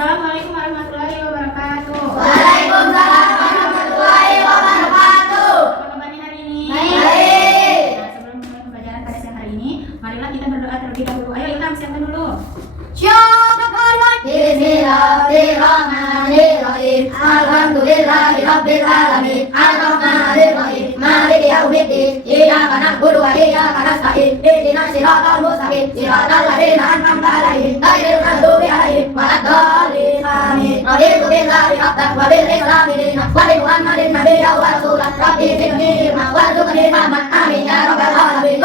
Assalamualaikum warahmatullahi wabarakatuh. Waalaikumsalam warahmatullahi wabarakatuh. Apa kabarnya hari ini? Baik. Nah, sebelum mulai pembelajaran pada siang hari ini, marilah kita berdoa terlebih dahulu. Ayo Ilham, siapkan dulu. Bismillahirrahmanirrahim. Alhamdulillahi rabbil alamin. Arrahmanirrahim. Maliki yaumiddin. Iyyaka na'budu wa iyyaka nasta'in. Ihdinas siratal mustaqim. Siratal ladzina an'amta 'alaihim ghairil maghdubi 'alaihim waladdallin. Amin. Raditu billahi rabban wa bil islami dinan wa bi Muhammadin nabiyyan wa rasulan. Rabbi zidni ilman warzuqni fahman. Amin ya rabbal alamin.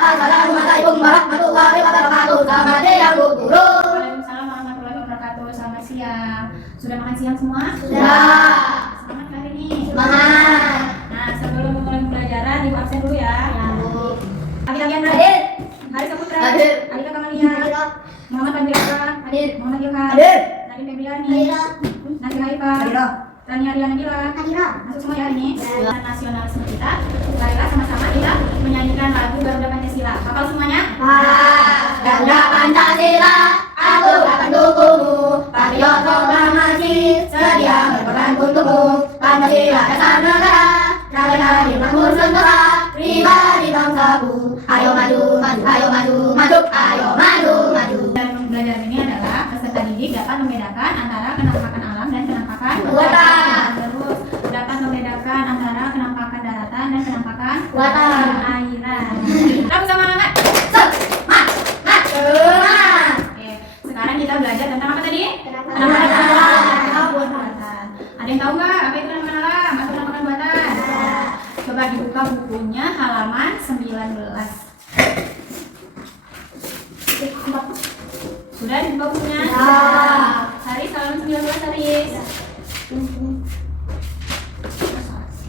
Assalamualaikum warahmatullahi wabarakatuh. Selamat siang guru. Waalaikumsalam warahmatullahi wabarakatuh. Selamat siang. Sudah makan siang semua? Sudah. Semangat hari ini. Semangat. Nah, sebelum memulai pembelajaran, ibu absen dulu ya. Abi-abian Hadir. Haris Saputra. Hadir. Alika Kamalia. Hadir. Muhammad Fadilka. Hadir. Muhammad Ilham. Hadir. Nadine Febriani. Hadir. Nasir Haika. Hadir. Rani Ariana Nabila. Hadir. Masuk semua ya hari ini. Dan nasionalisme kita. Marilah sama-sama kita menyanyikan lagu Garuda Pancasila. Hafal semuanya? Garuda Pancasila, aku akan dukungmu. Patriot proklamasi, sedia berperan untukmu. Pancasila dasar negara, rakyat makmur sentosa, pribadi bangsaku. Ayo maju, maju, ayo maju, maju, ayo maju, maju. Dan pembelajaran ini adalah peserta didik dapat membedakan antara kenampakan alam dan kenampakan Buatan. Terus dapat membedakan antara kenampakan daratan dan kenampakan Buatan. airan. Kamu semangat? Oke, sekarang kita belajar tentang apa tadi? Kenampakan alam. Buatan. Ada yang tahu nggak apa itu kenampakan alam atau kenampakan buatan? Coba dibuka bukunya halaman 19. Sudah dibuka bukunya? Haris, halaman 19 Haris.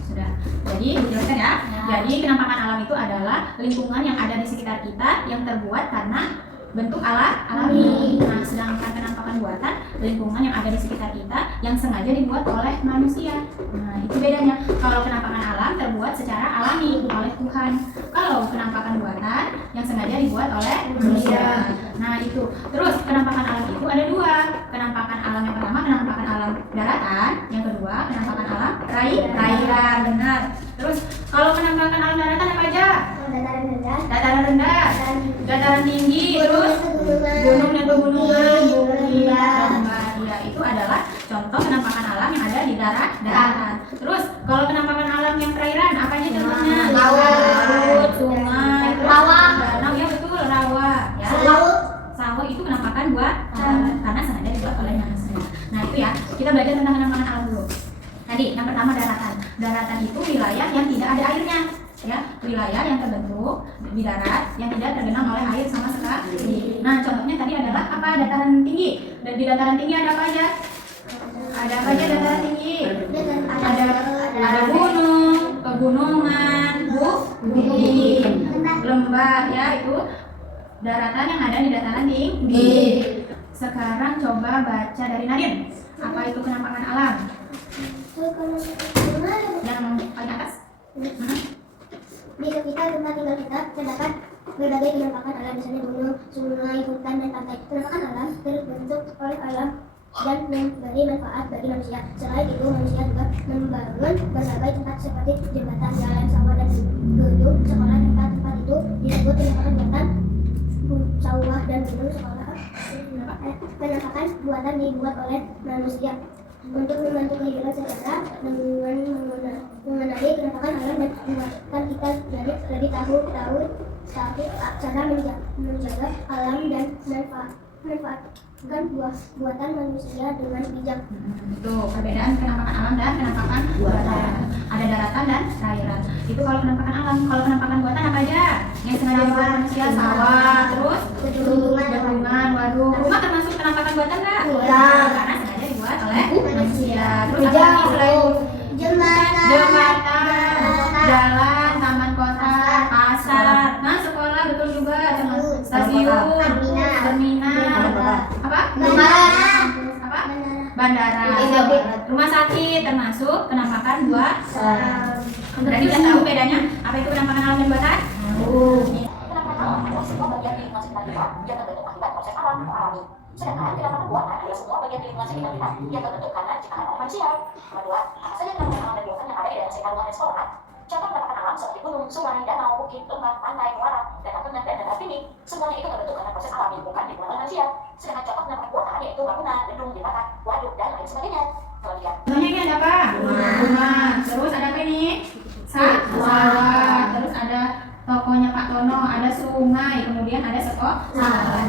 Sudah. Jadi dijelaskan ya. Jadi kenampakan alam itu adalah lingkungan yang ada di sekitar kita yang terbuat karena bentuk alami. Nah, sedangkan kenampakan buatan lingkungan yang ada di sekitar kita yang sengaja dibuat oleh manusia. Nah, itu bedanya. Kalau kenampakan alam terbuat secara alami oleh Tuhan. Kalau kenampakan buatan yang sengaja dibuat oleh manusia. Nah, itu. Terus kenampakan alam itu ada dua. Kenampakan alam yang pertama kenampakan alam daratan, yang kedua kenampakan alam perairan. Benar. Terus kalau kenampakan alam daratan apa aja? Dataran rendah, dataran tinggi, terus gunung dan pegunungan, bukit, lembah. Ya, itu adalah contoh kenampakan alam yang ada di daratan. Terus kalau kenampakan alam yang perairan, apa aja contohnya? Laut, sungai, danau, ya betul, rawa. Ya. Sawah itu kenampakan buatan karena sengaja dibuat oleh manusia. Nah, itu ya, kita belajar tentang kenampakan alam dulu. Tadi yang pertama daratan. Daratan itu wilayah yang tidak ada airnya. Ya, wilayah yang terbentuk di darat yang tidak tergenang oleh air sama sekali. Nah, contohnya tadi adalah apa? Dataran tinggi. Dan di dataran tinggi ada apa aja? Ada apa aja dataran tinggi? Ada gunung, pegunungan, bukit, lembah, ya itu daratan yang ada di dataran tinggi. Sekarang coba baca dari Nadine. Apa itu kenampakan alam? Yang paling atas? Di sekitar tempat tinggal kita terdapat berbagai kenampakan alam, misalnya gunung, sungai, hutan, dan pantai. Kenampakan alam terbentuk oleh alam dan memberi manfaat bagi manusia. Selain itu, manusia juga membangun berbagai tempat seperti jembatan, jalan, sawah, dan gedung sekolah. Tempat-tempat itu disebut kenampakan buatan. Sawah dan gedung sekolah kenampakan buatan dibuat oleh manusia untuk membantu kehidupan sejahtera dengan mengenai kenampakan alam dan membuatkan kita jadi lebih tahu cara menjaga alam dan manfaatkan buatan manusia dengan bijak. Itu perbedaan kenampakan alam dan kenampakan buatan. Ada daratan dan perairan. Itu kalau kenampakan alam. Kalau kenampakan buatan apa aja? Yang sengaja dibuat manusia, sawah, terus bendungan, waduk. Rumah termasuk kenampakan buatan nggak? Karena sengaja dibuat oleh manusia. Terus apa lagi selain jembatan, jalan, taman kota, pasar, nah sekolah, betul juga, termasuk stasiun, terminal, apa? Bandara, rumah sakit termasuk kenampakan buatan. Berarti udah tahu bedanya apa itu kenampakan alam dan buatan? Kenampakan alam adalah sebuah bagian dari konsep dia terbentuk akibat proses alam alami. Sedangkan penampakan buatan adalah semua bagian di lingkungan sekitar kita yang terbentuk karena ciptaan oleh manusia. Nomor 2, apa saja penampakan alam dan buatan yang ada di dalam sekitar rumah dan sekolah? Contoh penampakan alam seperti gunung, sungai, danau, bukit, lembah, pantai, muara, danau tengah, dan darat tinggi. Semuanya itu terbentuk karena proses alami, bukan dibuat oleh manusia. Sedangkan contoh penampakan buatan yaitu bangunan, gedung, jembatan, waduk, dan lain sebagainya. Kemudian Contohnya ini ada apa? Bunga. Terus ada apa ini? Sawah. Terus ada tokonya Pak Tono, ada sungai, kemudian ada sekolah.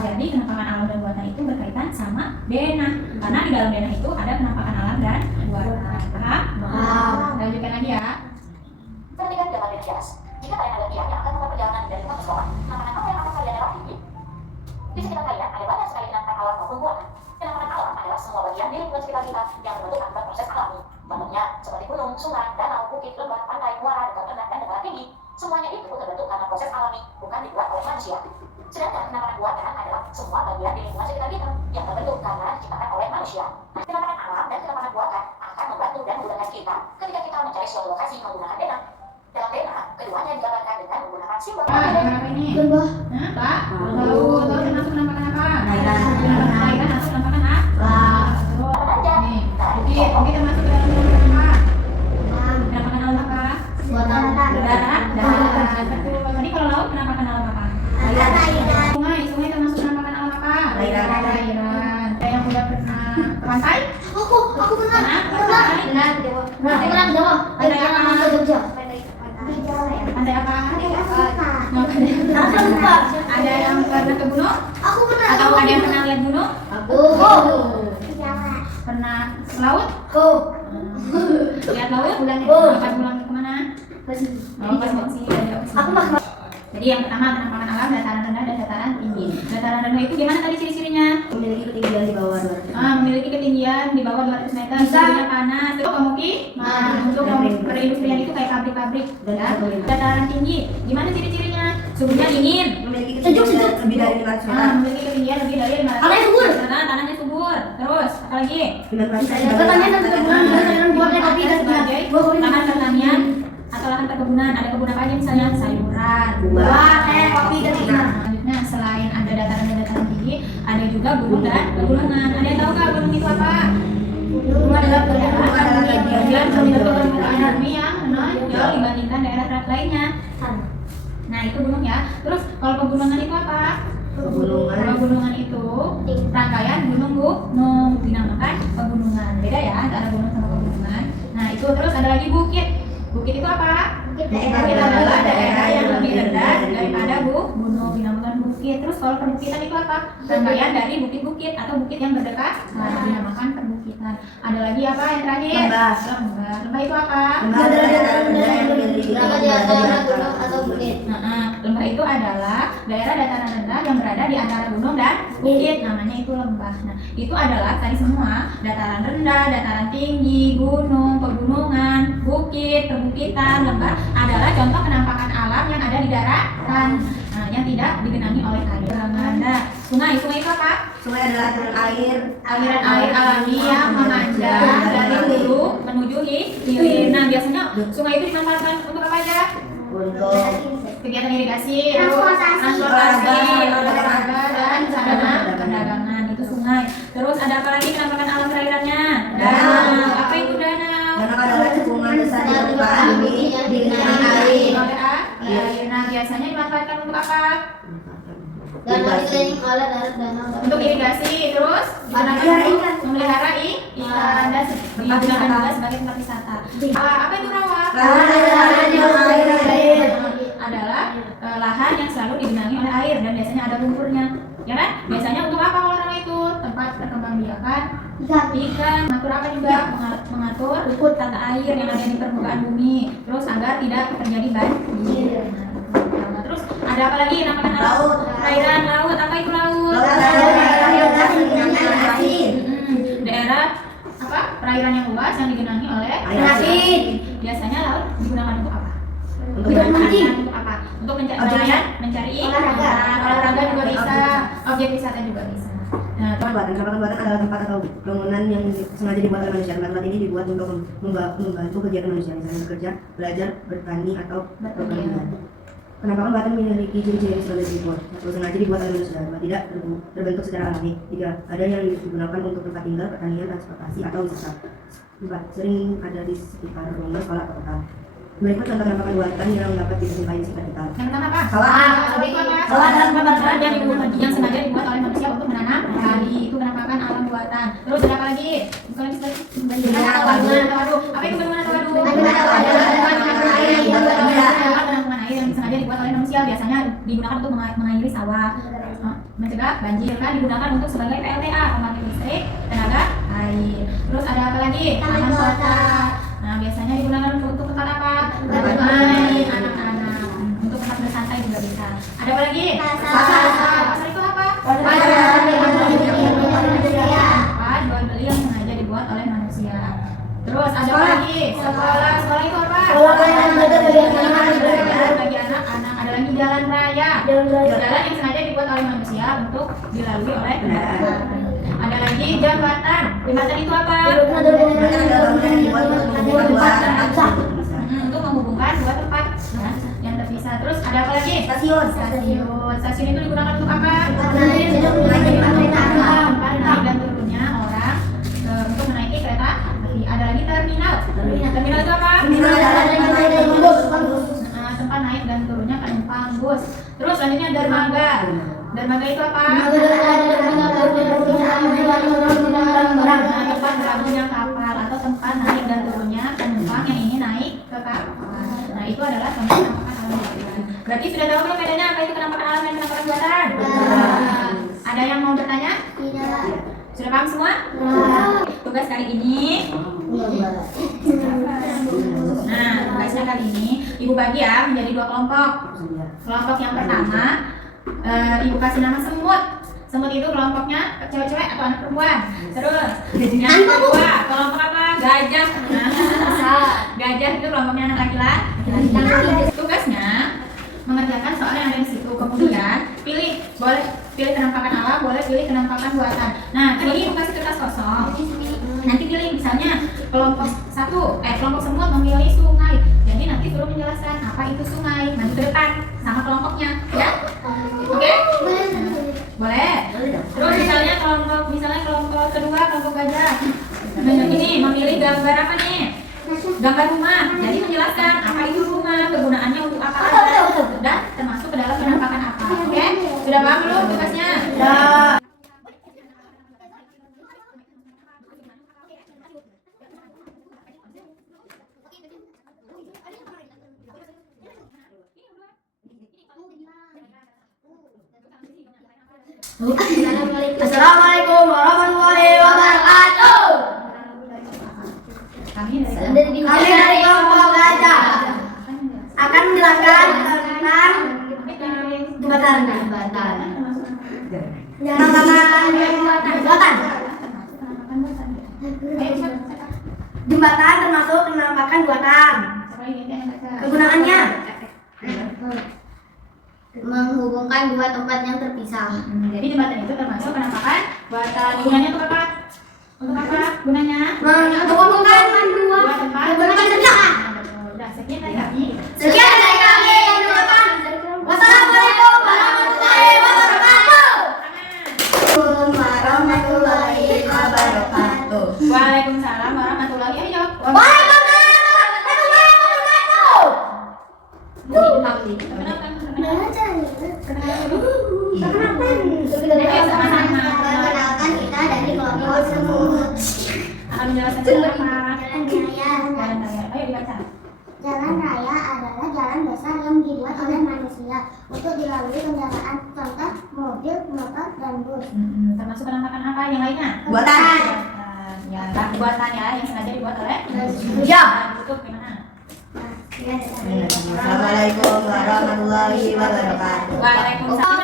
Jadi penampakan alam dan buatan itu berkaitan sama denah. Karena di dalam denah itu ada penampakan alam dan buatan. Paham? Lanjutkan lagi ya. perhatikan gambar di atas. Jika kalian adalah pihak yang akan melakukan perjalanan dari rumah ke sekolah, penampakan apa yang akan kalian lewati? Di sekitar kalian ada banyak sekali penampakan alam maupun buatan. Penampakan alam adalah semua bagian di lingkungan sekitar kita yang terbentuk akibat proses alami. Contohnya seperti gunung, sungai, danau, bukit, lembah, pantai, muara, danau tengah, dan dataran tinggi. Semuanya itu terbentuk karena proses alami, bukan dibuat oleh manusia. Sedangkan penampakan buatan adalah semua bagian di lingkungan sekitar kita yang terbentuk karena diciptakan oleh manusia. Penampakan alam dan penampakan buatan akan membantu dan memudahkan kita ketika kita mencari suatu lokasi menggunakan denah. Dalam denah, keduanya digambarkan dengan menggunakan simbol. Apa ini? Lembah. Nah, Pak. Laut. Laut termasuk penampakan apa? Perairan. Perairan atau penampakan apa? Terus nih, bukit. Bukit termasuk ke dalam penampakan apa? Penampakan alam apa? Buatan. Darat. Betul. Tadi kalau laut penampakan alam apa? Sungai. Sungai termasuk penampakan alam apa? Perairan. Ada yang udah pernah ke pantai? Aku pernah. Pernah ke Aku pernah ke Jawa. Pantai apa? Ke Jogja. Pantai apa? Aku lupa. Ada yang pernah ke gunung? Aku pernah. Atau ada yang pernah lihat gunung? Aku. Pernah ke laut? Lihat laut? Kapan pulang kemana? Oh, pas mau sini ada opsi. Aku mah. Jadi yang pertama penampakan alam, dataran rendah dan dataran tinggi. Dataran rendah itu gimana tadi ciri-cirinya? Memiliki ketinggian di bawah 200 Memiliki ketinggian di bawah 200 meter, suhunya panas. Itu pemukiman. Untuk perindustrian itu kayak pabrik-pabrik. Ya. Dataran tinggi, gimana ciri-cirinya? Suhunya dingin. memiliki Sejuk. ketinggian lebih dari 500 meter. Memiliki ketinggian lebih dari 500 Tanahnya subur. Tanahnya subur. Terus, apa lagi? Pertanyaan dan perkebunan buatnya kopi dan Sebagai lahan pertanian atau lahan perkebunan. Ada kebun apa aja misalnya? Sayuran, buah, teh, kopi dan Nah, selanjutnya selain ada dataran dan dataran tinggi, ada juga gunung dan pegunungan. Ada yang tahu nggak gunung itu apa? gunung adalah Bagian terbentuk permukaan bumi yang menonjol dibandingkan daerah lainnya. Nah itu gunung ya. Terus kalau pegunungan itu apa? Kalau gunungan itu rangkaian gunung dinamakan pegunungan. Beda ya antara gunung sama pegunungan. Nah itu terus ada lagi bukit. Bukit itu apa? Bukit adalah daerah yang lebih rendah daripada gunung dinamakan bukit. Terus kalau perbukitan itu apa? Rangkaian dari bukit-bukit atau bukit yang berdekatan dinamakan perbukitan. Ada lagi apa yang terakhir? Lembah. Lembah itu apa? atau bukit. Lembah itu adalah daerah dataran rendah yang berada di antara gunung dan bukit, namanya itu lembah. Nah, itu adalah tadi semua dataran rendah, dataran tinggi, gunung, pegunungan, bukit, perbukitan, lembah adalah contoh penampakan alam yang ada di daratan, yang tidak digenangi oleh air. Nah, sungai itu apa? Sungai adalah Aliran air alami yang memanjang dari hulu menuju hilir. Nah, biasanya sungai itu dimanfaatkan untuk apa aja? untuk Kegiatan irigasi, transportasi, olahraga, dan sarana perdagangan. Itu sungai. Terus ada apa lagi penampakan alam perairannya? Danau. Apa itu danau? danau adalah cekungan besar di permukaan bumi dengan air. Air. Nah, biasanya dimanfaatkan untuk apa? Danau dikelilingi oleh danau. Untuk irigasi, terus digunakan untuk memelihara ikan dan digunakan juga sebagai tempat wisata. Apa itu rawa? Adalah lahan yang selalu digenangi oleh air dan biasanya ada lumpurnya, ya kan? Biasanya untuk apa kalau rawa itu? Tempat perkembangbiakan ikan, mengatur apa juga? Mengatur tata air yang ada di permukaan bumi, terus agar tidak terjadi banjir. Nah, terus ada apa lagi namakan Laut. Perairan laut. Apa itu laut? Daerah apa? Perairan yang luas yang digenangi oleh Air asin. Biasanya laut digunakan untuk apa? Untuk mancing. Untuk apa? Untuk mencari Objek. nelayan, mencari Olahraga. olahraga juga bisa, objek wisata juga bisa. Nah, Penampakan buatan adalah tempat atau bangunan yang sengaja dibuat oleh manusia. Tempat ini dibuat untuk membantu kegiatan manusia, misalnya bekerja, belajar, bertani, atau bepergian. Penampakan buatan memiliki ciri-ciri sebagai berikut. 1. Sengaja dibuat oleh manusia. 2. Tidak terbentuk secara alami. 3. Ada yang digunakan untuk tempat tinggal, pertanian, transportasi, atau wisata. 4. Sering ada di sekitar rumah, sekolah, atau kota. Berikut contoh penampakan buatan yang dapat dijumpai di sekitar kita. Yang pertama apa? Sawah. Itu apa? Sawah dalam perbatasan yang sengaja dibuat oleh manusia untuk menanam padi. Itu penampakan alam buatan. Terus ada apa lagi? Bukan lagi sekali. Bendungan atau waduk. Apa itu bendungan atau waduk? Bendungan atau waduk adalah penampungan air yang dibuat oleh manusia. Penampungan air yang sengaja dibuat oleh manusia, biasanya digunakan untuk mengairi sawah, mencegah banjir, kan digunakan untuk sebagai PLTA, pembangkit listrik tenaga air. Terus ada apa lagi? Taman kota. Nah, biasanya digunakan untuk tempat apa? Bermain anak-anak, untuk tempat bersantai juga bisa. Ada apa lagi? Pasar. Pasar itu apa? Jual beli yang sengaja dibuat oleh manusia. Terus ada apa lagi? Sekolah itu apa? Bagi anak-anak. Ada lagi jalan raya. Jalan yang sengaja dibuat oleh manusia untuk dilalui oleh kendaraan. Ada lagi jembatan. Jembatan itu apa? Untuk menghubungkan dua tempat yang terpisah. Terus ada apa lagi? Stasiun itu digunakan untuk apa? Tempat naik dan turunnya orang untuk menaiki kereta api. Ada lagi terminal. Terminal itu apa? Tempat naik dan turunnya penumpang bus. Terus selanjutnya dermaga. Dermaga itu apa? Tempat berlabuhnya kapal atau tempat naik dan turunnya penumpang yang ingin naik ke kapal. Nah, itu adalah contoh penampakan alam buatan. Berarti sudah tahu belum bedanya apa itu penampakan alam dan penampakan buatan? Ada yang mau bertanya? Sudah paham semua? Tugas kali ini. Nah, tugasnya kali ini Ibu bagi ya menjadi 2 kelompok. Kelompok yang pertama, Ibu kasih nama semut. Semut itu kelompoknya cewek-cewek atau anak perempuan. Terus yang kedua, kelompok apa? Gajah. Gajah itu kelompoknya anak laki-laki. Tugasnya mengerjakan soal yang ada di situ. Kemudian boleh pilih penampakan alam, boleh pilih penampakan buatan. Nah, ini Ibu kasih kertas kosong. Nanti pilih misalnya kelompok semut memilih sungai. Jadi nanti suruh menjelaskan apa itu sungai. Maju ke depan sama kelompoknya, ya? Oke? Boleh. Terus misalnya kelompok kedua, kelompok gajah. Ini memilih gambar apa nih? Gambar rumah. Jadi menjelaskan apa itu rumah, kegunaannya untuk apa dan termasuk ke dalam penampakan apa. Oke? Sudah paham belum tugasnya? Ya. Assalamualaikum warahmatullahi wabarakatuh. Kami Kami dari kelompok gajah akan menjelaskan tentang jembatan. Jembatan termasuk penampakan buatan. Kegunaannya Menghubungkan dua tempat yang terpisah. Jadi jembatan itu termasuk penampakan buatan. Gunanya untuk apa? Untuk apa gunanya? menghubungkan dua tempat. tempat terpisah. Udah, sekian dari kami. Sekian dari kami yang mengucapkan wassalamualaikum warahmatullahi wabarakatuh. Warahmatullahi wabarakatuh. Waalaikumsalam warahmatullahi wabarakatuh. Waalaikumsalam warahmatullahi wabarakatuh. Perkenalkan kita dari kelompok semut. Akan menjelaskan tentang apa? Jalan raya. Jalan raya. Ayo dibaca. Jalan raya adalah jalan besar yang dibuat oleh manusia untuk dilalui kendaraan, contoh mobil, motor, dan bus. Termasuk penampakan apa yang lainnya? Buatan. Ya, buatan ya yang sengaja dibuat oleh Ya. Tutup gimana? Assalamualaikum warahmatullahi wabarakatuh. Waalaikumsalam.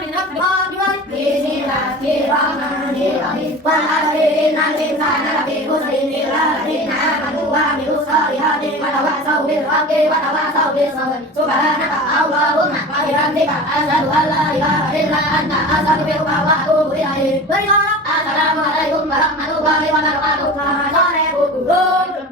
Bismillahirrahmanirrahim. Wal asri innal insana lafi khusrin illa alladziina aamanu wa 'amilus shalihati wa tawassaw bil haqqi wa tawassaw bis sabr. Subhanaka Allahumma wa bihamdika asyhadu an la ilaha illa anta astaghfiruka wa atubu ilaik. Assalamualaikum warahmatullahi wabarakatuh. Selamat sore Bu Guru.